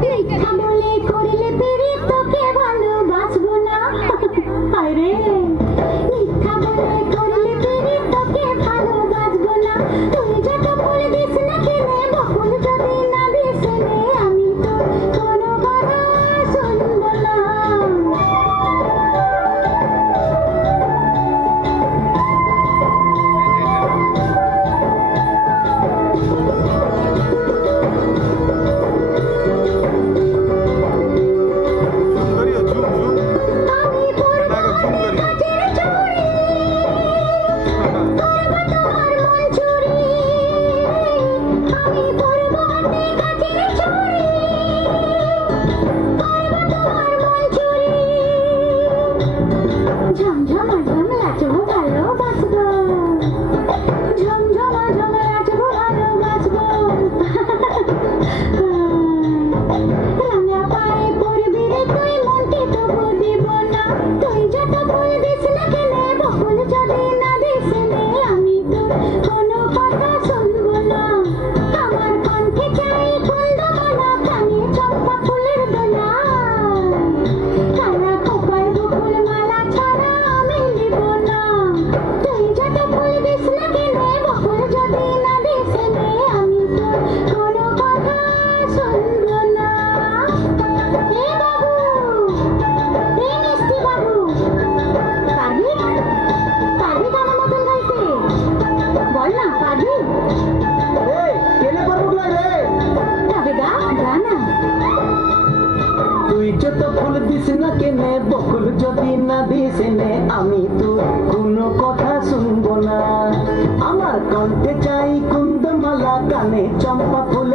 মিথ্যা বলে করলে পেরে তোকে ভালোবাসবো না। হায় রে, মিথ্যা বলে করলে পেরে তোকে ভালোবাসবো না। তুই যত বলে দিস না কেনে, বকুল যদি না দিস নে, আমি তো কোনো কথা শুনবো না। আমি পরবো কাচের চুড়ি, করবো তোমার মন চুরি। আমি পরবো কাচের চুড়ি, করবো তোমার মন চুরি। ঝমঝমা ঝম নাচবো ভালোবাসবো, ঝমঝমা ঝম নাচবো ভালোবাসবো। রাঙা পায়ে পড়বি রে তুই, মনকে তবু দিব না। তুই যত ফুল দিস না কেনে, বকুল যদি না দিস নে, আমি তোর কোনো কথা শুনবো না। আমার কণ্ঠে চাই কুন্দমালা, কানে চম্পা ফুলের দোলা। কানা খোপায় বকুল মালা ছাড়া আমি নিব না। তুই যত ফুল দিস না কেনে, বকুল যদি না দিস নে, আমি তোর কোনো কথা শুনবো না। এ বাবু, এ মিষ্টি বাবু, পারবি? পারবি তো আমার মতন গাইতে? বল না, পারবি? তবে গা, গা না। তুই যত ফুল দিস না কেনে, বকুল যদি না দিস নে, আমি তো কোনো কথা শুনবো না। আমার কণ্ঠে চাই কুন্দমালা, কানে চম্পা ফুল